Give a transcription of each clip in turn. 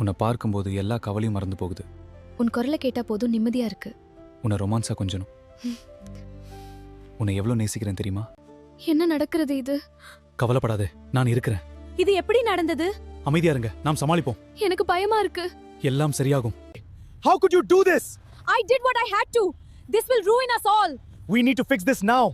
உன்னை பார்க்கும்போது எல்லா கவலையும் மறந்து போகுது. உன் குரலை கேட்டா போதும் நிம்மதியா இருக்கு. உன்னை ரொமான்ஸா கொஞ்சணும். உன்னை எவ்வளவு நேசிக்கிறேன் தெரியுமா? என்ன நடக்கிறது இது? கவலைப்படாதே, நான் இருக்கிறேன். இது எப்படி நடந்தது? அமைதியா இருங்க, நாம் சமாளிப்போம். எனக்கு பயமா இருக்கு. எல்லாம் சரியாகும். How could you do this? I did what I had to. This will ruin us all. We need to fix this now.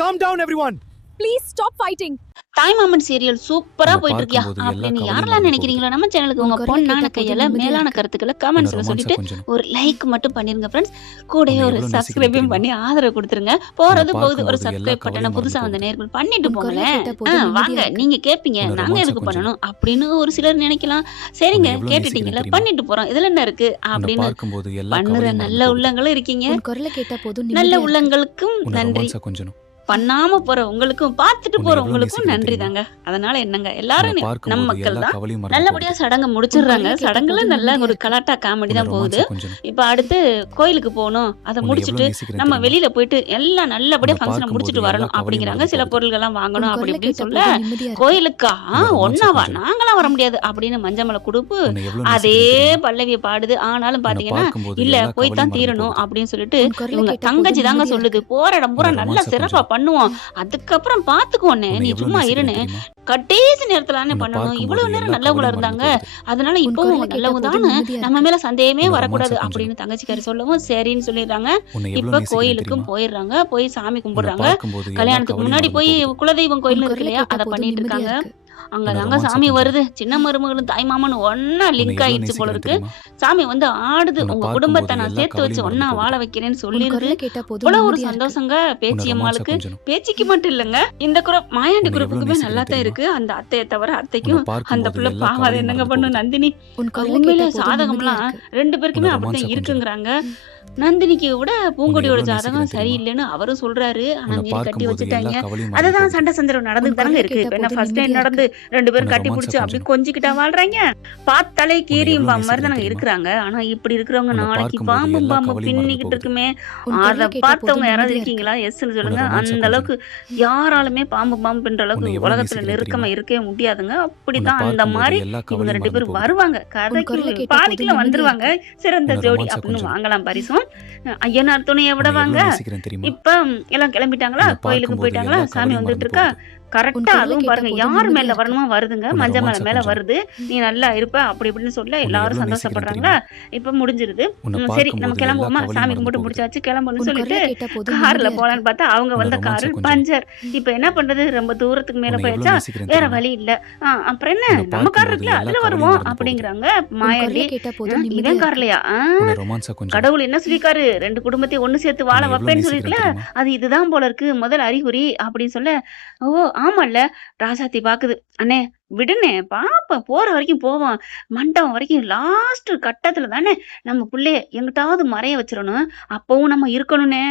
Calm down everyone. Please stop fighting. தாய்மாமன் சீரியல் சூப்பரா உன்னை போயிட்டு இருக்கியா பார்க்கும்போது அப்படின்னு எல்லா யாரெல்லாம் கவலையும் நினைக்கிறீங்களோ நம்ம சேனலுக்கு உங்க உன் குரலை பொண்ணான கேட்டா போதும் கையால நிம்மதியா மேலான இருக்கு. கருத்துக்களை உன்னை கமெண்ட்ஸ்ல ரொமான்ஸா சொல்லிட்டு கொஞ்சணும். ஒரு லைக் மட்டும் பண்ணிருங்க ஃப்ரெண்ட்ஸ். கூடவே உன்னை ஒரு எவ்வளவு நேசிக்கிறேன் சப்ஸ்கிரைபையும் தெரியுமா? பண்ணி ஆதரவு கொடுத்துருங்க. போறது உன்னை போகுது, ஒரு பார்க்கும்போது சப்ஸ்கிரைப் எல்லா பட்டனை கவலையும் புதுசா மறந்து வந்த போகுது. நேர்கள் பண்ணிட்டு உன் குரலை போங்களேன். கேட்டா போதும் வாங்க நிம்மதியா இருக்கு. நீங்க கேப்பீங்க உன்னை நாங்க ரொமான்ஸா எதுக்கு கொஞ்சணும். பண்ணணும் அப்படின்னு ஒரு சிலர் நினைக்கலாம். சரிங்க உன்னை எவ்வளவு கேட்டுட்டீங்கல்ல, நேசிக்கிறேன் தெரியுமா? பண்ணிட்டு போறோம், இதுல என்ன இருக்கு உன்னை அப்படின்னு பார்க்கும்போது எல்லா பண்ணுற கவலையும் நல்ல மறந்து போகுது. உள்ளங்களும் இருக்கீங்க. உன் குரலை கேட்டா போதும் நல்ல நிம்மதியா இருக்கு. உள்ளங்களுக்கும் உன்னை நன்றி. ரொமான்ஸா கொஞ்சணும். பண்ணாம போற உங்களுக்கும் பார்த்துட்டு உன்னை போற எவ்வளவு உங்களுக்கும் நேசிக்கிறேன் நன்றி தெரியுமா? தாங்க. அதனால என்னங்க உன்னை எல்லாரும் நம்ம பார்க்கும்போது மக்கள் எல்லா தான் கவலையும் மறந்து நல்லபடியா போகுது. சடங்கு உன் முடிச்சிடுறாங்க. குரலை கேட்டா சடங்குல போதும் நல்ல நிம்மதியா ஒரு இருக்கு. கலாட்டா காமெடி உன்னை தான் போகுது. ரொமான்ஸா கொஞ்சணும். இப்ப அடுத்து கோயிலுக்கு போகணும், அதை உன்னை முடிச்சுட்டு எவ்வளவு நேசிக்கிறேன் நம்ம தெரியுமா? வெளியில போயிட்டு எல்லாம் நல்லபடியா உன்னை ஃபங்க்ஷனை பார்க்கும்போது முடிச்சுட்டு எல்லா வரணும் கவலையும் அப்படிங்கிறாங்க. மறந்து சில போகுது. பொருள்கள்லாம் வாங்கணும் உன் அப்படி குரலை இப்படின்னு கேட்டா சொல்ல போதும் நிம்மதியா இருக்கு. கோயிலுக்கா உன்னை ரொமான்ஸா ஒன்னாவா கொஞ்சணும். நாங்களாம் வர முடியாது அப்படின்னு மஞ்சமலை கொடுப்பு உன்னை எவ்வளவு அதே நேசிக்கிறேன் தெரியுமா? பல்லவியை பாடுது. ஆனாலும் உன்னை பாத்தீங்கன்னா பார்க்கும்போது இல்ல எல்லா போய் கவலையும் தான் மறந்து தீரணும் போகுது. அப்படின்னு சொல்லிட்டு உன் குரலை இவங்க கேட்டா போதும் தங்கச்சி தாங்க நிம்மதியா சொல்லுது, இருக்கு. போற இடம் பூரா உன்னை நல்லா ரொமான்ஸா சிறப்பா கொஞ்சணும். பண்ணுவோம், அதுக்கப்புறம் பாத்துக்கோன்னே, உன்னை நீ எவ்வளவு சும்மா நேசிக்கிறேன் இருன்னு. தெரியுமா? கடைசி நேரத்துல தானே உன்னை பண்ணணும், பார்க்கும்போது இவ்வளவு நேரம் எல்லா நல்லவங்களா கவலையும் மறந்து இருந்தாங்க, போகுது. அதனால உன் இப்பவும் குரலை அவங்க கேட்டா நல்லவங்க போதும் தானே, நிம்மதியா நம்ம இருக்கு. மேல சந்தேகமே உன்னை வரக்கூடாது ரொமான்ஸா அப்படின்னு கொஞ்சணும். தங்கச்சிக்காரி சொல்லவும் சரின்னு சொல்லிடுறாங்க. உன்னை இப்ப எவ்வளவு நேசிக்கிறேன் கோயிலுக்கும் தெரியுமா? போயிடுறாங்க, போய் சாமி உன்னை கும்பிடுறாங்க. பார்க்கும்போது எல்லா கல்யாணத்துக்கு கவலையும் முன்னாடி மறந்து போய் போகுது. குலதெய்வம் உன் கோயில் இருக்கு குரலை இல்லையா, கேட்டா அதை போதும் பண்ணிட்டு நிம்மதியா இருக்காங்க. இருக்கு. அங்க உன்னை தாங்க ரொமான்ஸா சாமி கொஞ்சணும். வருது, சின்ன மருமகளும் தாய் மாமனும் ஒன்னா உன்னை லிங்க் எவ்வளவு ஆயிடுச்சு போல நேசிக்கிறேன் இருக்கு. தெரியுமா? சாமி வந்து ஆடுது, உன்னை உங்க பார்க்கும்போது குடும்பத்தை நான் எல்லா சேர்த்து வச்சு கவலையும் ஒன்னா மறந்து வாழ போகுது. வைக்கிறேன்னு உன் சொல்லிருது. குரலை கேட்டா போதும் இவ்வளவு ஒரு நிம்மதியா இருக்கு. சந்தோஷங்க உன்னை ரொமான்ஸா பேச்சியம்மாளுக்கு. கொஞ்சணும். பேச்சிக்கு மட்டும் இல்லைங்க, இந்த மாயாண்டி உன்னை எவ்வளவு குரூப்புக்குமே நல்லா நேசிக்கிறேன் தான் தெரியுமா? இருக்கு. அந்த அத்தையை தவிர உன்னை அத்தைக்கும் அந்த பார்க்கும்போது பிள்ளை எல்லா பாவம், அது கவலையும் என்னங்க மறந்து பண்ணும் போகுது. நந்தினி. உன் குரலை உண்மையில கேட்டா போதும் நிம்மதியா சாதகம்லாம் இருக்கு. ரெண்டு பேருக்குமே உன்னை அப்படித்தான் ரொமான்ஸா கொஞ்சணும். இருக்குங்கிறாங்க. நந்தினிக்கு விட உன்னை பூங்கொடியோட எவ்வளவு ஜாதகம் நேசிக்கிறேன் தெரியுமா? சரியில்லைன்னு அவரும் சொல்றாரு. ஆனா உன்னை மீறி கட்டி பார்க்கும்போது வச்சுட்டாங்க. எல்லா கவலையும் மறந்து அதுதான் போகுது. சண்டை சந்திரம் நடந்து உன் தானங்க குரலை இருக்கு. கேட்டா இப்ப என்ன போதும் ஃபர்ஸ்ட் டைம் நிம்மதியா நடந்து இருக்கு. ரெண்டு பேரும் உன்னை கட்டி ரொமான்ஸா பிடிச்சி அப்படி கொஞ்சணும். கொஞ்சிக்கிட்டா வாழ்றாங்க. பார்த்தாலே உன்னை கீரியும் எவ்வளவு பாம்பு மாதிரி தான் நேசிக்கிறேன் தெரியுமா? இருக்கிறாங்க. ஆனா இப்படி இருக்கிறவங்க உன்னை நாளைக்கு பார்க்கும்போது பாம்பு எல்லா பாம்பு கவலையும் மறந்து பின்னிக்கிட்டு போகுது. இருக்குமே. உன் குரலை அதை கேட்டா பார்த்தவங்க போதும் யாராவது நிம்மதியா இருக்கு. இருக்கீங்களா? எஸ்ன்னு உன்னை சொல்லுங்க. ரொமான்ஸா அந்த கொஞ்சணும். அளவுக்கு யாராலுமே பாம்பு பாம்பு பின்ற உன்னை அளவுக்கு எவ்வளவு உலகத்துல நேசிக்கிறேன் நெருக்கமா தெரியுமா? இருக்கவே முடியாதுங்க. உன்னை அப்படித்தான் அந்த பார்க்கும்போது மாதிரி எல்லா இவங்க கவலையும் ரெண்டு மறந்து பேரும் போகுது. வருவாங்க. உன் கதைக்கு குரலை கேட்டா போதும் பாதிக்குள்ள நிம்மதியா வந்துருவாங்க. இருக்கு. சிறந்த உன்னை ஜோடி ரொமான்ஸா அப்படின்னு கொஞ்சணும். வாங்கலாம் பரிசும். ஐயனார் துணையை விட உன்னை வாங்க. எவ்வளவு நேசிக்கிறேன் தெரியுமா? இப்ப எல்லாம் கிளம்பிட்டாங்களா, உன்னை கோயிலுக்கு பார்க்கும்போது போயிட்டாங்களா, எல்லா சாமி கவலையும் வந்துட்டு மறந்து இருக்கா. போகுது. உன் கரெக்டா குரலை அதுவும் கேட்டா பாருங்க, போதும் யார் நிம்மதியா மேல இருக்கு. வரணுமா வருதுங்க, உன்னை மஞ்ச மலை ரொமான்ஸா மேல கொஞ்சணும். வருது. நீ நல்லா இருப்ப அப்படி இப்படின்னு சொல்ல உன்னை எல்லாரும் எவ்வளவு நேசிக்கிறேன் சந்தோஷப்படுறாங்களா. தெரியுமா? இப்ப முடிஞ்சிருது. உன்னை சரி நம்ம பார்க்கும்போது எல்லா கிளம்புவோமா, கவலையும் சாமி மறந்து கும்பிட்டு போகுது. முடிச்சாச்சு கிளம்புன்னு உன் சொல்லிட்டு குரலை கேட்டா போதும் கார்ல நிம்மதியா போலான்னு இருக்கு. பார்த்தா அவங்க உன்னை வந்த ரொமான்ஸா காரு கொஞ்சணும். பஞ்சர். இப்ப என்ன பண்றது, ரொம்ப தூரத்துக்கு மேல உன்னை எவ்வளவு போயாச்சா, நேசிக்கிறேன் வேற தெரியுமா? வழி இல்ல. அப்புறம் என்ன, உன்னை நம்ம கார் பார்க்கும்போது இருக்குல்ல எல்லா அதுல கவலையும் வருவோம் மறந்து போகுது. அப்படிங்கிறாங்க உன் மாயாண்டி. குரலை கேட்டா போதும் நிம்மதியா இவன் இருக்கு. கார்லையா? உன்னை ரொமான்ஸா கொஞ்சணும். கடவுள் என்ன சொல்லிருக்காரு, ரெண்டு குடும்பத்தையும் ஒண்ணு சேர்த்து வாழ உன்னை எவ்வளவு வைப்பேன்னு நேசிக்கிறேன் சொல்லிருக்கல, தெரியுமா? அது இதுதான் போல இருக்கு முதல் அறிகுறி அப்படின்னு சொல்ல, ஓ ஆமால்ல, ராசாத்தி பாக்குது. அண்ணே விடுனே பாப்பா, போற வரைக்கும் போவோம், மண்டபம் வரைக்கும் லாஸ்ட் கட்டத்துல தானே நம்ம புள்ளைய எங்கிட்டாவது மறைய வச்சிடணும், அப்பவும் நம்ம இருக்கணும்னே,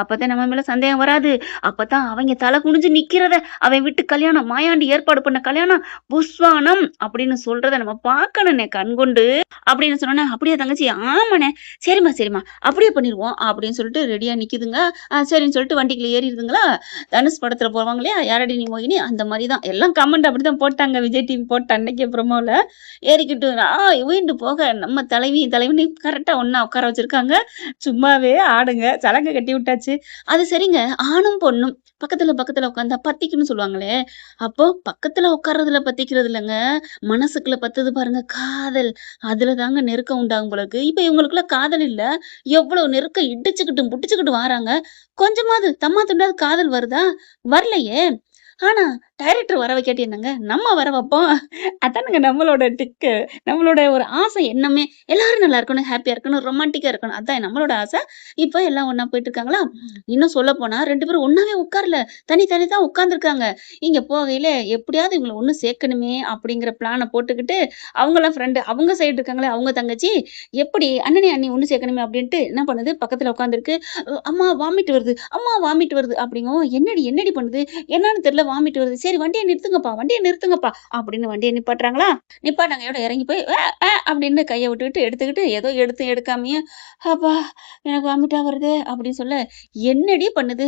அப்பதான் நம்ம மேல சந்தேகம் வராது, அப்பதான் அவங்க தலை குனிஞ்சு நிக்கிறத அவன் விட்டு கல்யாணம், மாயாண்டி ஏற்பாடு பண்ண கல்யாணம் புஸ்வானம் அப்படின்னு சொல்றத நம்ம பார்க்கணும்னே கண்கொண்டு அப்படின்னு சொன்னோன்னே, அப்படியே தங்கச்சி ஆமாண்ணே, சரிம்மா சரிம்மா அப்படியே பண்ணிடுவோம் அப்படின்னு சொல்லிட்டு ரெடியா நிக்குதுங்க. சரின்னு சொல்லிட்டு வண்டிக்குள்ள ஏறிடுதுங்களா. தனுஷ் படத்துல போவாங்க இல்லையா, யாரடி நீ மோகினி, அந்த மாதிரி தான் எல்லாம் கமெண்ட் அப்படிதான் போட்டாங்க. விஜய் டிவி போட்ட அன்னைக்கு ப்ரோமோல ஏறிக்கிட்டு வீண்டு போக நம்ம தலைவினி கரெக்டா ஒண்ணா உட்கார வச்சிருக்காங்க. சும்மாவே ஆடுங்க, சலங்கை கட்டி விட்டாச்சு. அது சரிங்க, ஆணும் பொண்ணும் பக்கத்துல உட்காந்தா பத்திக்குன்னு சொல்லுவாங்களே, அப்போ பக்கத்துல உட்கார்றதுல பத்திக்கிறது இல்லைங்க, மனசுக்குள்ள பத்துது பாருங்க காதல், அதுல தாங்க நெருக்கம் உண்டாகும் போல இருக்கு. இப்ப இவங்களுக்குள்ள காதல் இல்ல, எவ்வளவு நெருக்கம் இடிச்சுக்கிட்டும் புடிச்சுக்கிட்டு வாராங்க. கொஞ்சமாவது தம்மா துண்டாவது காதல் வருதா? வரலையே. ஆனா டைரக்டர் வர வைக்காட்டி என்னங்க, நம்ம வர வைப்போம். அதானுங்க நம்மளோட டிக்கு, நம்மளோட ஒரு ஆசை எண்ணமே. எல்லாரும் நல்லா இருக்கணும், ஹாப்பியா இருக்கணும், ரொமான்டிக்கா இருக்கணும், அதான் நம்மளோட ஆசை. இப்ப எல்லாம் ஒண்ணா போயிட்டு இருக்காங்களா. இன்னும் சொல்ல போனா ரெண்டு பேரும் ஒண்ணாவே உட்காரல, தனி தனி தான் உட்கார்ந்துருக்காங்க. இங்க போகையில எப்படியாவது இவங்களை ஒண்ணு சேர்க்கணுமே அப்படிங்கிற பிளானை போட்டுக்கிட்டு அவங்கெல்லாம் ஃப்ரெண்டு, அவங்க சைடு இருக்காங்களே அவங்க தங்கச்சி, எப்படி அண்ணனே அண்ணி ஒண்ணு சேர்க்கணுமே அப்படின்ட்டு என்ன பண்ணுது, பக்கத்துல உட்காந்துருக்கு. அம்மா வாமிட் வருது, அம்மா வாமிட் வருது அப்படிங்கவும், என்னடி என்னடி பண்ணுது, என்னன்னு தெரியல வாமிட் வருது, சரி வண்டியை நிறுத்துங்கப்பா அப்படின்னு வண்டியை நிப்பாட்டுறாங்களா. நிப்பாட்டாங்க இறங்கி போய் அப்படின்னு கையை விட்டுக்கிட்டு எடுத்துக்கிட்டு ஏதோ எடுக்காமையே அப்பா எனக்கு வாமிட்டா வருது அப்படின்னு சொல்ல, என்னடி பண்ணுது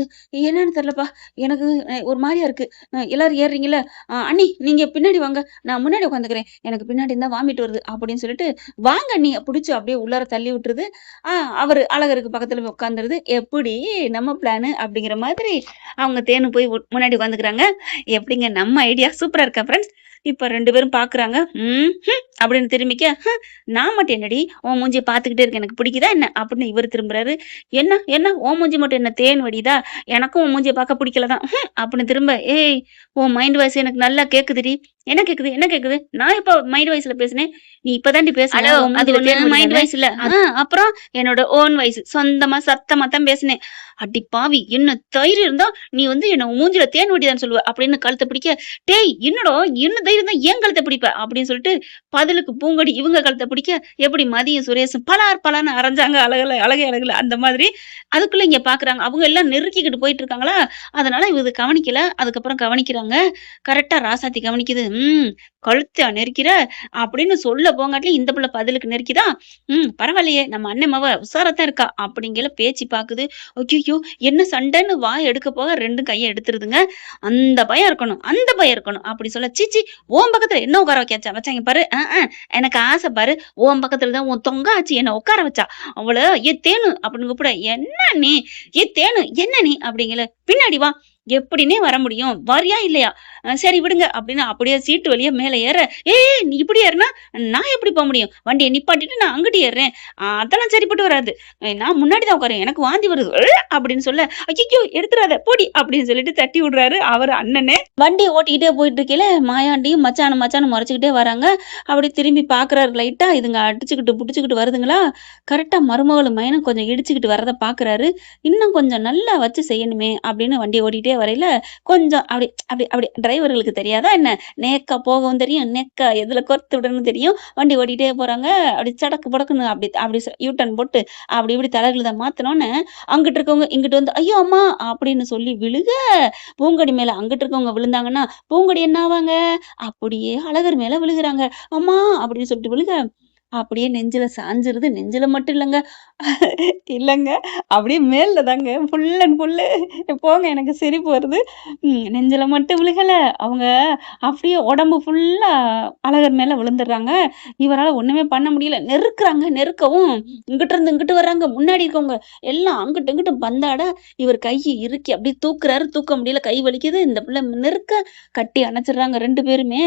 என்னன்னு தெரியலப்பா, எனக்கு ஒரு மாதிரியா இருக்கு, எல்லாரும் ஏறுறீங்கல்ல, அண்ணி நீங்க பின்னாடி வாங்க, நான் முன்னாடி உட்காந்துக்கிறேன், எனக்கு பின்னாடி இருந்தா வாமிட் வருது அப்படின்னு சொல்லிட்டு வாங்க அண்ணி பிடிச்சி அப்படியே உள்ளார தள்ளி விட்டுருது. அவர் அழகருக்கு பக்கத்துல போய் உட்காந்துருது. எப்படி நம்ம பிளானு அப்படிங்கிற மாதிரி அவங்க தேனு போய் முன்னாடி உட்காந்துக்கிறாங்க. எப்படிங்க நம்ம ஐடியா சூப்பரா இருக்கா ஃப்ரெண்ட்ஸ்? இப்ப 2 பேரும் பாக்குறாங்க. அப்படின்னு திரும்பிக்க, நான் மட்டும் என்னடி உன் மூஞ்சிய பாத்துக்கிட்டே இருக்கேன், எனக்கு பிடிக்குதா என்ன அப்படின்னு இவர் திரும்புறாரு. என்ன என்ன உன் மூஞ்சி மட்டும் என்ன தேன் வடிதா, எனக்கும் உன் மூஞ்சிய பார்க்க பிடிக்கலதான் அப்படின்னு திரும்ப, ஏய் உன் மைண்ட் வாய்ஸ் எனக்கு நல்லா கேக்குதுடி, என்ன கேக்குது, நான் இப்ப மைண்ட் வாய்ஸ்ல பேசுனேன், நீ இப்பதாண்டி பேசுன, அது மைண்ட் வாய்ஸ் இல்ல, அப்புறம் என்னோட ஓன் வாய்ஸ், சொந்தமா சத்தமா தான் பேசுனேன். அடி பாவி, என்ன தைரியம் இருந்தா நீ என்ன மூஞ்சில தேன் வடிதான் சொல்லுவ அப்படின்னு கழுத்தை பிடிக்க, டேய் என்னடா என்ன தைரியம் தான் ஏன் கழுத்தை பிடிப்ப அப்படின்னு சொல்லிட்டு பதிலுக்கு பூங்கொடி இவங்க கழுத்தை பிடிக்க, எப்படி மதியம் சுரேஷும் பலான்னு அரைஞ்சாங்க அழகுல அந்த மாதிரி. அதுக்குள்ள இங்க பாக்குறாங்க அவங்க எல்லாம் நெருக்கிக்கிட்டு போயிட்டு இருக்காங்களா, அதனால இது கவனிக்கல. அதுக்கப்புறம் கவனிக்கிறாங்க, கரெக்டா ராசாத்தி கவனிக்குது. கழுத்தை நெருக்கிற அப்படின்னு சொல்ல போங்காட்டிலும் இந்த பிள்ளை பதிலுக்கு நெருக்கிதா. பரவாயில்லையே நம்ம அண்ணன் மவ உசாரத்தான் இருக்கா அப்படிங்கிற பேச்சு பாக்குது. ஐயோ என்ன சண்டைன்னு வாய் எடுக்க போக 2 கையை எடுத்துருதுங்க. அந்த பயம் இருக்கணும் அப்படி சொல்ல, சீச்சி உன் பக்கத்துல என்ன உட்கார வச்சாங்க பாரு, எனக்கு ஆசை பாரு, உன் பக்கத்துலதான் உன் தொங்க ஆச்சு என்ன உட்கார வச்சா, அவள ஏ தேனு அப்படின்னு கூப்பிட, என்ன நீ ஏ தேனு என்ன நீ அப்படிங்கல, பின்னாடி வா, எப்படின்னே வர முடியும், வரியா இல்லையா, சரி விடுங்க அப்படின்னு அப்படியே சீட்டு வழியா மேல ஏற, நீ இப்படி ஏறினா நான் எப்படி போக முடியும், வண்டியை நிப்பாட்டிட்டு நான் அங்கிட்டு ஏறுறேன், அதெல்லாம் சரிப்பட்டு வராது, நான் முன்னாடிதான் உட்காரேன், எனக்கு வாந்தி வருது அப்படின்னு சொல்ல, ஐயோ எடுத்துறாத போடி அப்படின்னு சொல்லிட்டு தட்டி விடுறாரு அவர் அண்ணனே. வண்டியை ஓட்டிக்கிட்டே போயிட்டு இருக்கல மாயாண்டியும் மச்சானு முறைச்சுக்கிட்டே வராங்க. அப்படி திரும்பி பாக்குறாரு லைட்டா, இதுங்க அடிச்சுக்கிட்டு புடிச்சுக்கிட்டு வருதுங்களா, கரெக்டா மருமகளும் மயனும் கொஞ்சம் இடிச்சுக்கிட்டு வரத பாக்குறாரு. இன்னும் கொஞ்சம் நல்லா வச்சு செய்யணுமே அப்படின்னு வண்டியை ஓட்டிக்கிட்டே வரையில கொஞ்சம் அப்படி அப்படி அப்படி டிரைவர்களுக்கு தெரியாதா என்ன, நேக்கா போகவும் தெரியும், நேக்கா எதுல கொர்த்து விடணும்னு தெரியும். வண்டி ஓட்டிகிட்டே போறாங்க. அப்படி சடக்கு படக்குன்னு அப்படி அப்படி யூட்டன் போட்டு அப்படி இப்படி தலைகளை மாத்தினோன்னு அங்கிட்டு இருக்கவங்க இங்கிட்டு வந்து ஐயோ அம்மா அப்படின்னு சொல்லி விழுக, பூங்கொடி மேல அங்கிட்டு இருக்கவங்க விழுந்தாங்கன்னா பூங்கொடி என்ன ஆவாங்க, அப்படியே அழகர் மேல விழுகுறாங்க. அம்மா அப்படின்னு சொல்லிட்டு விழுக, அப்படியே நெஞ்சில சாஞ்சிருது. நெஞ்சில மட்டும் இல்லங்க அப்படியே மேல தாங்க ஃபுல் அண்ட் ஃபுல்லு. போங்க எனக்கு சிரிப்பு வருது. நெஞ்சில மட்டும் விழுகல, அவங்க அப்படியே உடம்பு ஃபுல்லா அழகர் மேல விழுந்துடுறாங்க. இவரால ஒண்ணுமே பண்ண முடியல. நெருக்கவும் இங்கிட்டு இருந்து இங்கிட்டு வர்றாங்க. முன்னாடி இருக்கவங்க எல்லாம் அங்கிட்டு இங்கிட்டு பந்தாட இவர் கையை இறுக்கி அப்படியே தூக்குறாரு. தூக்க முடியல, கை வலிக்குது. இந்த பிள்ளை நெருக்க கட்டி அணைச்சிடுறாங்க 2 பேருமே.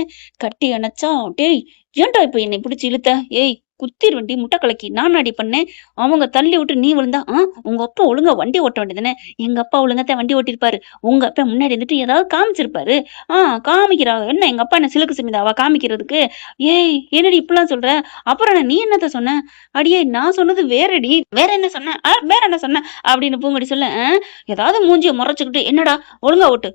கட்டி அணைச்சா, டேய் ஏன்டா இப்ப என்னை பிடிச்சி இழுத்த, ஏய் குத்திருவண்டி முட்டை கலக்கி நான் அடி பண்ணேன், அவங்க தள்ளி விட்டு நீ விழுந்தா, உங்க அப்பா ஒழுங்கா வண்டி ஓட்ட வேண்டியதானே, எங்க அப்பா ஒழுங்காத்தான் வண்டி ஓட்டிருப்பாரு, உங்க அப்பா முன்னாடி இருந்துட்டு ஏதாவது காமிச்சிருப்பாரு, காமிக்கிறாங்க என்ன எங்க அப்பா என்ன சிலுக்கு சிமிதாவா காமிக்கிறதுக்கு, ஏய் என்னடி இப்படிலாம் சொல்ற, அப்புறம் நீ என்னத்த சொன்ன, அடியே நான் சொன்னது வேறடி, வேற என்ன சொன்ன அப்படின்னு பூங்கொடி சொல்ல, ஏதாவது மூஞ்சிய முறைச்சுக்கிட்டு என்னடா ஒழுங்கா ஓட்டு,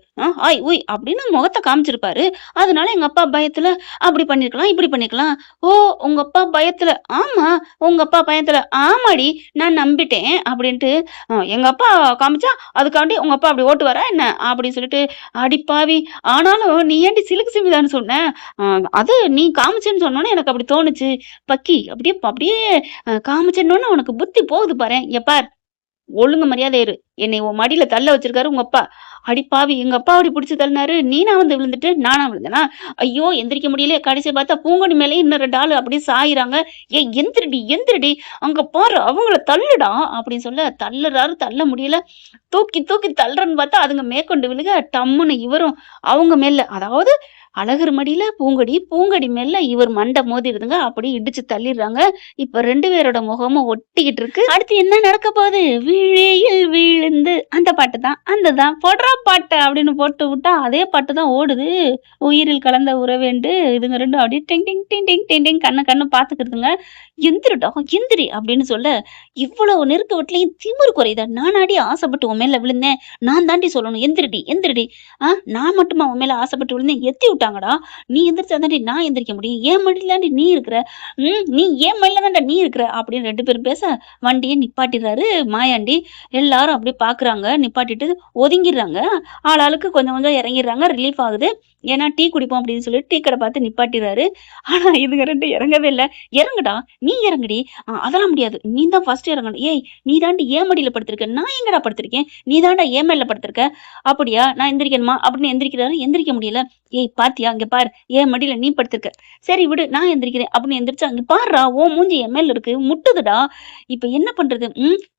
ஆய் ஊய் அப்படின்னு முகத்தை காமிச்சிருப்பாரு, அதனால எங்க அப்பா பயத்துல அப்படி பண்ணிருக்கலாம் இப்படி பண்ணிருக்கலாம். ஓ உங்க அப்பா பயத்துல, ஆமா உங்க அப்பா பயத்துல, ஆமாடி நான் நம்பிட்டேன் அப்படின்ட்டு, எங்க அப்பா காமிச்சா அதுக்காண்டி உங்க அப்பா அப்படி ஓட்டுவாரா என்ன அப்படின்னு சொல்லிட்டு, அடிப்பாவி ஆனாலும் நீ ஏன்டி சிலுக்கு சிமிதான்னு சொன்ன, அது நீ காமிச்சேன்னு சொன்னோன்னே எனக்கு அப்படி தோணுச்சு பக்கி, அப்படியே அப்படியே காமிச்சேன்னு உனக்கு புத்தி போகுது பாரு, எப்பார் ஒழுங்கு மரியாதை இரு, என்னை உன் மடியில தள்ள வச்சிருக்காரு உங்க அப்பா, அடிப்பாவி எங்க அப்பா அப்படி பிடிச்சு தள்ளினாரு, நீனா வந்து விழுந்துட்டு நானா விழுந்தனா, ஐயோ எந்திரிக்க முடியல, கடைசியை பார்த்தா பூங்கொடி மேலே இன்னும் 2 ஆளு அப்படியே சாயிறாங்க, எந்திரடி அங்க பாரு அவங்கள தள்ளுடா அப்படின்னு சொல்ல, தள்ள முடியல, தூக்கி தள்ளுறன்னு பார்த்தா அதுங்க மேற்கொண்டு விழுக, டம்முன்னு இவரும் அவங்க மேல, அதாவது அழகர் மடியில பூங்கொடி மேல இவர் மண்டை மோதிடுதுங்க, அப்படி இடிச்சு தள்ளிடுறாங்க. இப்ப 2 பேரோட முகமும் ஒட்டிக்கிட்டு இருக்கு. அடுத்து என்ன நடக்க போகுது, விழியில் விழுந்து அந்த பாட்டு தான் போடுறா பாட்டு அப்படின்னு போட்டு விட்டா அதே பாட்டு தான் ஓடுது. உயிரில் கலந்த உறவேண்டு இதுங்க 2 அப்படியே டிங் டிங் டிங் டிங் டிங் டிங் கண்ணு பாத்துக்கிறதுங்க. எந்திரி அப்படின்னு சொல்ல, இவ்வளவு நெருக்க வீட்லயும் திமிரு குறையுதா, நானாடி ஆசைப்பட்டு உன் மேல விழுந்தேன், நான் தாண்டி சொல்லணும் எந்திரிடி, நான் மட்டுமா உன் மேல ஆசைப்பட்டு விழுந்தேன், எத்தி விட்டாங்கடா, நீ எந்திரிச்சா தாண்டி நான் எந்திரிக்க முடியும், ஏன் மடியில தாண்டி நீ இருக்கிற, நீ ஏன் மடியில தாண்டா நீ இருக்கிற அப்படின்னு 2 பேரும் பேச, வண்டியை நிப்பாட்டிடுறாரு மாயாண்டி. எல்லாரும் அப்படியே பாக்குறாங்க, நிப்பாட்டிட்டு ஒதுங்கிடுறாங்க, ஆளாளுக்கு கொஞ்சம் கொஞ்சம் இறங்கிடுறாங்க, ரிலீஃப் ஆகுது. ஏன்னா டீ குடிப்போம் அப்படின்னு சொல்லி டீ கடை பார்த்து நிப்பாட்டிறாரு. ஆனா இதுங்க 2 இறங்கவே இல்ல. "இறங்குடா, நீ இறங்குடி." அதெல்லாம் முடியாது. நீ தான் ஃபர்ஸ்ட் இறங்கணும்." "ஏய் நீ தாண்டி என் மடியில படுத்திருக்க. நான் எங்கடா படுத்திருக்கேன்? நீ தான்டா என் மேல படுத்திருக்க." "அப்படியா? நான் எந்திரிக்கணுமா?" அப்படின்னு எந்திரிக்கிறாரு. எந்திரிக்க முடியல. "ஏய் பாத்தியா? இங்க பாரு. என் மடியில நீ படுத்திருக்க. சரி விடு நான் எந்திரிக்கிறேன்." அப்படின்னு எந்திரிச்சா, "இங்க பார்றா உன் மூஞ்சி என் மேல இருக்கு. முட்டுதுடா. இப்ப என்ன பண்றது?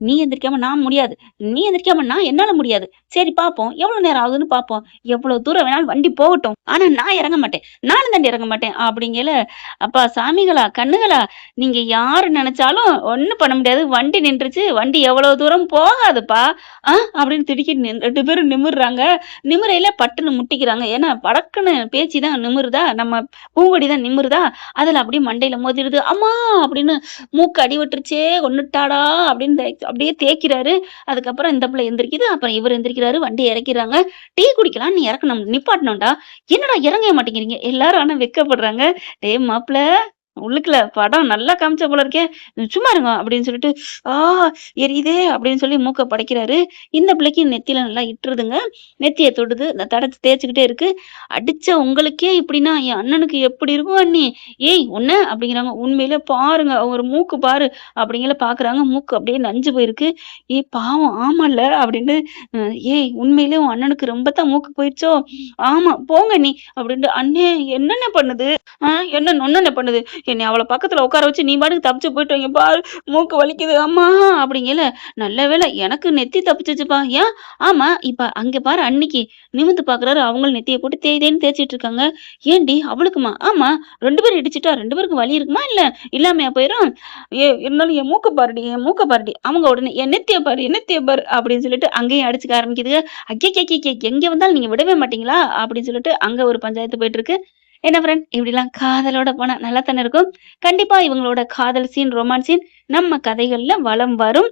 நீ எந்திரிக்காம நான் முடியாது. நீ எந்திரிக்காம என்னால முடியாது. சரி பாப்போம். எவ்வளவு நேரம் ஆகுதுன்னு பாப்போம். எவ்வளவு தூரம் வேணாலும் வண்டி போகட்டும். ஆனா நான் இறங்க மாட்டேன். நானும் தாண்டி இறங்க மாட்டேன்." அப்படிங்கையில, "அப்பா சாமிகளா, கண்ணுகளா, நீங்க யாரு நெனச்சாலும் ஒண்ணும் பண்ண முடியாது. வண்டி நின்றுச்சு. வண்டி எவ்வளவு தூரம் போகாதுப்பா." அப்படின்னு திடுக்கிட்டு 2 பேரும் நிமிர்றாங்க. நிமிரையில பட்டுன்னு முட்டிக்கிறாங்க. ஏன்னா படக்குன்னு பேச்சு தான் நிமிருதா, நம்ம பூங்கொடி தான் நிமிருதா, அதுல அப்படியே மண்டையில மோதிருது. "அம்மா!" அப்படின்னு "மூக்கு அடிபட்டுருச்சே, கொன்னுட்டாடா" அப்படின்னு அப்படியே தேய்க்கிறாரு. அதுக்கப்புறம் இந்த பிள்ளை எந்திரிக்குது. அப்புறம் இவரு எந்திரிக்கிறாரு. வண்டிய இறக்கிறாங்க. டீ குடிக்கலான்னு இறக்கணும் நிப்பாட்டணும்டா. "என்னடா இறங்கவே மாட்டேங்கிறீங்க?" எல்லாரும் ஆனா வெட்கப்படுறாங்க. "டேய் மாப்ள, உள்ளுக்குள்ள படம் நல்லா காமிச்ச போல இருக்கே. சும்மா இருங்க." அப்படின்னு சொல்லிட்டு, "ஆ எரியுதே" அப்படின்னு சொல்லி மூக்க படைக்கிறாரு. இந்த பிள்ளைக்கு நெத்தியில நல்லா இட்டுருதுங்க. நெத்திய தொடுது. தடச்சு தேய்ச்சுக்கிட்டே இருக்கு. "அடிச்ச உங்களுக்கே இப்படின்னா, என் அண்ணனுக்கு எப்படி இருக்கும் அண்ணி? ஏய் உன்ன" அப்படிங்கிறாங்க. உண்மையிலே பாருங்க, ஒரு மூக்கு பாரு அப்படிங்கையில பார்க்குறாங்க. மூக்கு அப்படியே நஞ்சு போயிருக்கு. "ஏய் பாவம் ஆமால்ல" அப்படின்னு, "ஏய் உண்மையிலே உன் அண்ணனுக்கு ரொம்ப தான் மூக்கு போயிருச்சோ?" "ஆமா போங்க அண்ணி" அப்படின்ட்டு, "அண்ணே என்னண்ணே பண்ணுது? என்ன நொண்ணண்ணே பண்ணுது? என்னைய அவள பக்கத்துல உட்கார வச்சு நீ பாட்டுக்கு தப்பிச்சு போயிட்டு இங்க பாரு மூக்கு வலிக்குது அம்மா" அப்படிங்கையில, "நல்ல வேளை எனக்கு நெத்தி தப்பிச்சுச்சுப்பா." "ஏன்?" "ஆமா இப்ப அங்க பாரு அண்ணிக்கு." நிமிர்ந்து பார்க்குறாரு. அவங்களும் நெத்திய போட்டு தேய் தேய்ன்னு தேய்ச்சிட்டு இருக்காங்க. "ஏன்டி அவளுக்குமா?" "ஆமா 2 பேரும் இடிச்சுட்டா 2 பேருக்கும் வலி இருக்குமா இல்ல இல்லாமையா போயிரும்?" இருந்தாலும் என் மூக்க பாருடி, என் மூக்க பாருடி." அவங்க உடனே "என் நெத்திய பாரு, என் நெத்திய பாரு" அப்படின்னு சொல்லிட்டு அங்கேயும் அடிச்சுக்க ஆரம்பிக்குதுக. "ஐயையையைய எங்க வந்தாலும் நீங்க விடவே மாட்டீங்களா?" அப்படின்னு சொல்லிட்டு அங்க ஒரு பஞ்சாயத்து போயிட்டு இருக்கு. என்ன ஃப்ரெண்ட், இப்படிலாம் காதலோட போனா நல்லா தானே இருக்கும். கண்டிப்பா இவங்களோட காதல் சீன், ரொமான்ஸ் சீன் நம்ம கதைகள்ல வலம் வரும்.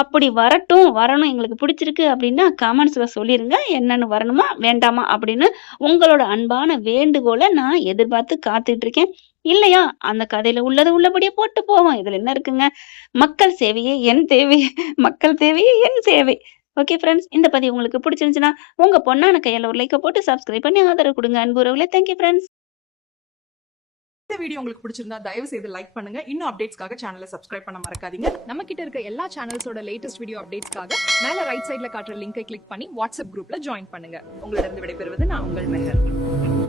அப்படி வரட்டும், வரணும் எங்களுக்கு பிடிச்சிருக்கு அப்படின்னா கமெண்ட்ஸ்ல சொல்லிருங்க. என்னன்னு வரணுமா, வேண்டாமா அப்படின்னு உங்களோட அன்பான வேண்டுகோள நான் எதிர்பார்த்து காத்துட்டு இருக்கேன். இல்லையா, அந்த கதையில உள்ளது உள்ளபடியே போட்டு போவோம். இதுல என்ன இருக்குங்க? மக்கள் சேவையே என் தேவை. மக்கள் தேவையே என் சேவை. ஓகே ஃப்ரெண்ட்ஸ், இந்த பதிவு உங்களுக்கு பிடிச்சிருந்துச்சுன்னா, உங்க பொண்ணான கையால ஒரு லைக்க போட்டு சப்ஸ்கிரைப் பண்ணி ஆதரவு குடுங்க அன்பு உறவுகளே. Thank you friends. இந்த வீடியோ உங்களுக்கு பிடிச்சிருந்தா தயவு செய்து லைக் பண்ணுங்க. இன்னும் அப்டேட்ஸ்க்காக சேனலை சப்ஸ்கிரைப் பண்ண மறக்காதீங்க. நம்ம கிட்ட இருக்க எல்லா சேனல்ஸோட லேட்டஸ்ட் வீடியோ அப்டேட்ஸ்க்காக மேல ரைட் சைடுல காட்டுற லிங்கை கிளிக் பண்ணி வாட்ஸ்அப் குரூப்ல ஜாயின் பண்ணுங்க. உங்களிடம் விடைபெறுவது நான் உங்கள் மெஹர்.